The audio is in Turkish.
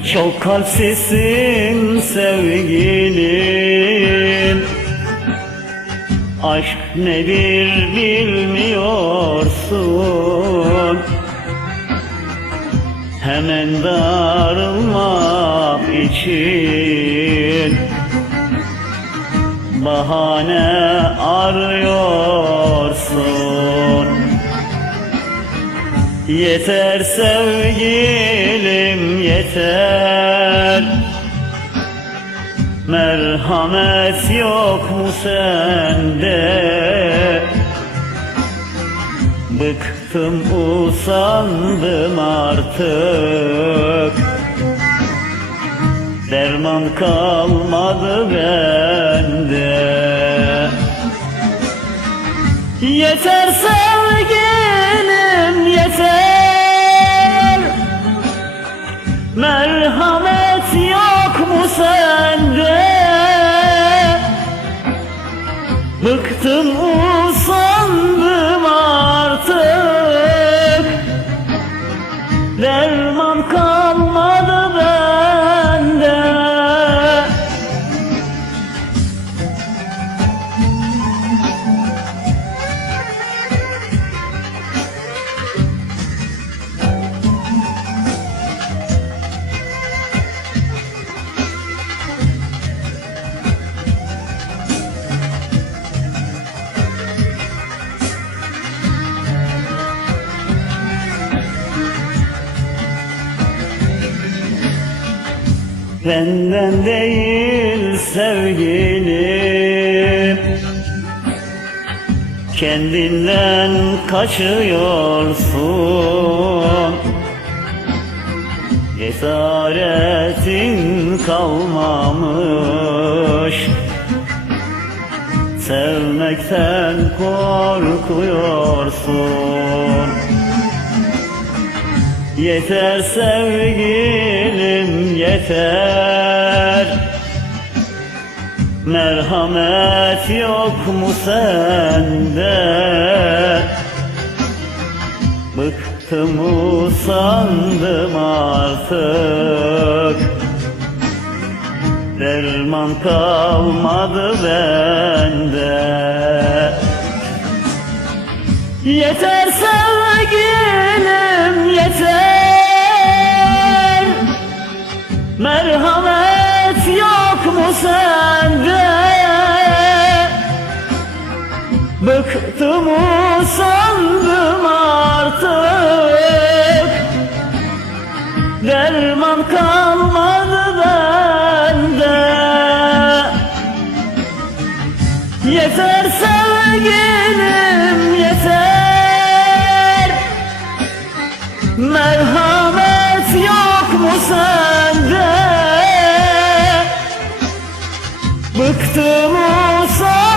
Çok kalpsizsin sevgilim. Aşk nedir bilmiyorsun. Hemen darılmak için. Bahane Yeter sevgilim yeter. Merhamet yok mu sende? Bıktım usandım artık. Derman kalmadı bende. Yeter sevgilim Merhamet yok mu sende? Bıktım Benden değil sevgilim. Kendinden kaçıyorsun. Cesaretin kalmamış. Sevmekten korkuyorsun. Yeter sevgilim yeter Merhamet yok mu sende? Bıktım usandım artık. Derman kalmadı bende. Yeter sevgilim yeter yok mu sende Bıktım usandım artık. Derman kalmadı bende. Yeter sevgilim que não.